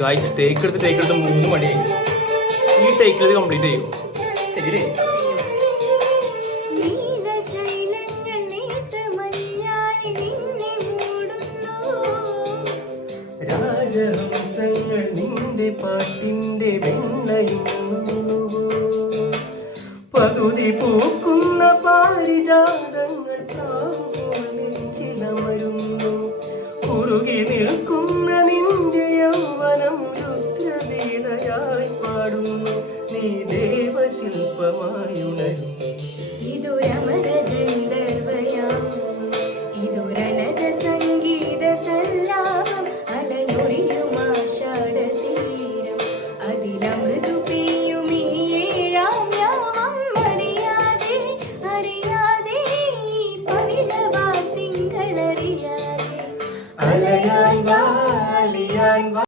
Guys take എടുത്ത് 3 മണിയായി. ഈ ടേക്കിൽ ഇത് കംപ്ലീറ്റ് ചെയ്യും. ശരി. രാജഹംസങ്ങൾ നിന്റെ പാട്ടിന്റെ വെണ്ണയുന്നു, പകുതി പൂക്കുന്ന പാരിജാത